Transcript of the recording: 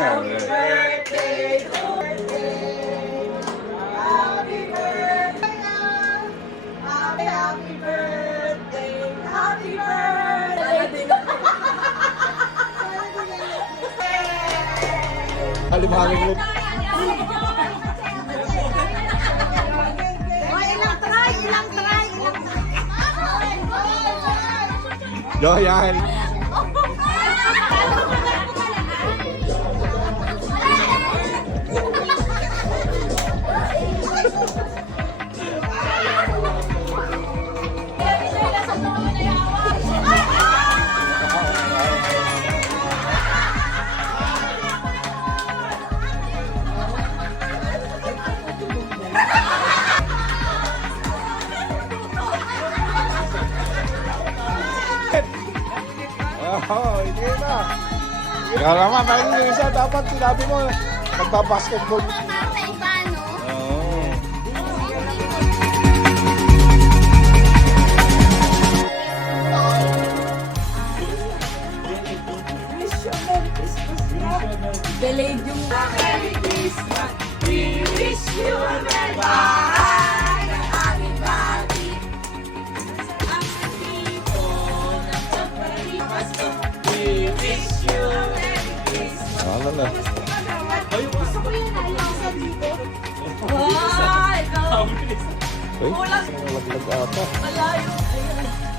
Happy birthday to Happy birthday, happy birthday. Halim-halim ulit. Ilang try. Joyan. Oh, hindi na. Kaya naman, kahit yung isa, dapat sinabi mo, nagbabasketball. Sa iba, no? Oo. Delayed yung Merry Christmas. We wish you a Merry Bye. Happy birthday. Ang sasipo ng Pasko. We wish you a Merry Christmas. Ano na? Gusto ko yun, ayaw sa dito. Wow, ito. Uy, nalaglag ata. Malayo. Ayun.